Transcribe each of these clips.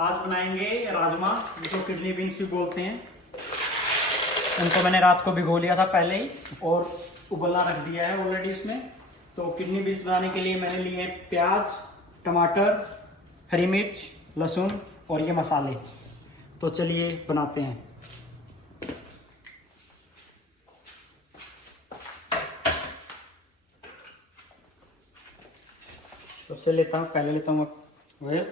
आज बनाएंगे राजमा, जिसको किडनी बीन्स भी बोलते हैं। उनको मैंने रात को भिगो लिया था पहले ही और उबलना रख दिया है ऑलरेडी इसमें। तो किडनी बीन्स बनाने के लिए मैंने लिए प्याज, टमाटर, हरी मिर्च, लहसुन और ये मसाले। तो चलिए बनाते हैं। सबसे पहले लेता हूँ ऑयल।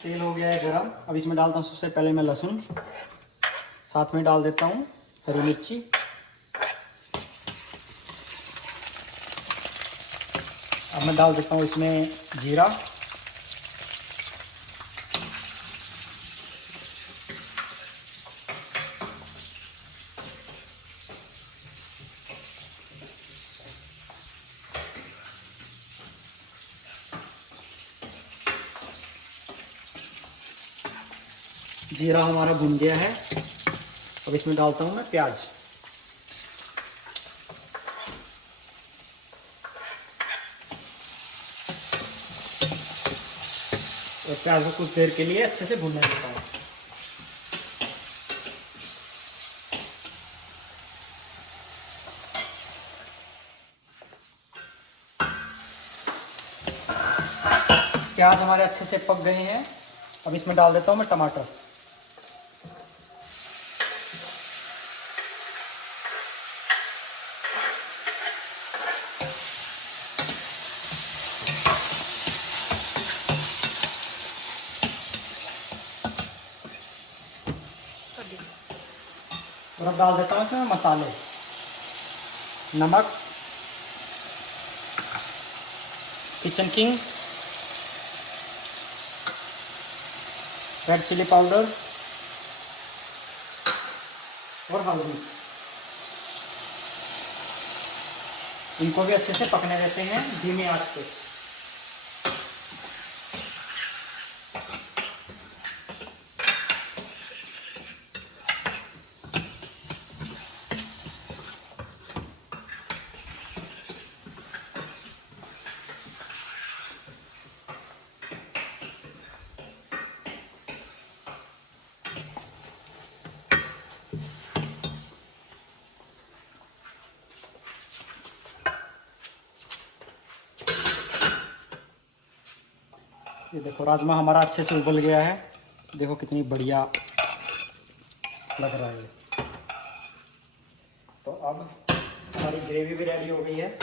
तेल हो गया है गरम। अब इसमें डालता हूँ सबसे पहले मैं लहसुन, साथ में डाल देता हूँ हरी मिर्ची। अब मैं डाल देता हूँ इसमें जीरा, जीरा हमारा भुन गया है। अब इसमें डालता हूँ मैं प्याज। और प्याज को कुछ देर के लिए अच्छे से भुनने देता हूँ। प्याज हमारे अच्छे से पक गए हैं। अब इसमें डाल देता हूँ मैं टमाटर। और अब डाल देता हूँ इसमें मसाले, नमक, kitchen king, red chilli powder और हल्दी। इनको भी अच्छे से पकने देते हैं धीमी आंच पे। ये देखो राजमा हमारा अच्छे से उबल गया है। देखो कितनी बढ़िया लग रहा है। तो अब हमारी ग्रेवी भी रेडी हो गई है।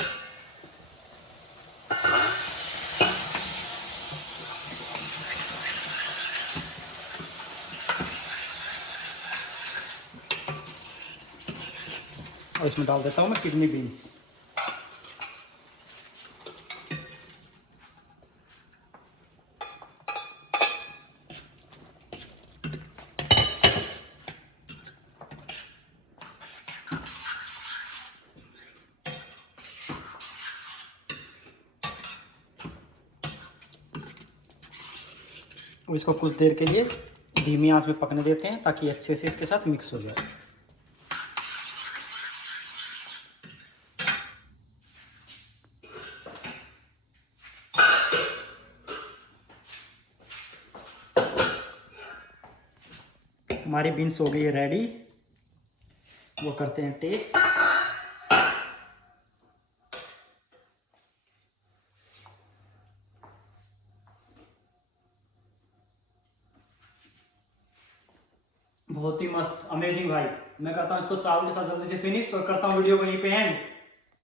और इसमें डाल देता हूँ मैं किडनी बीन्स। और इसको कुछ देर के लिए धीमी आंच में पकने देते हैं ताकि अच्छे से इसके साथ मिक्स हो जाए। हमारी बीन्स हो गई है रेडी। वो करते हैं टेस्ट। बहुत ही मस्त, अमेजिंग भाई। मैं करता हूँ इसको चावल के साथ जल्दी से फिनिश और करता हूँ वीडियो को यहीं पे एंड।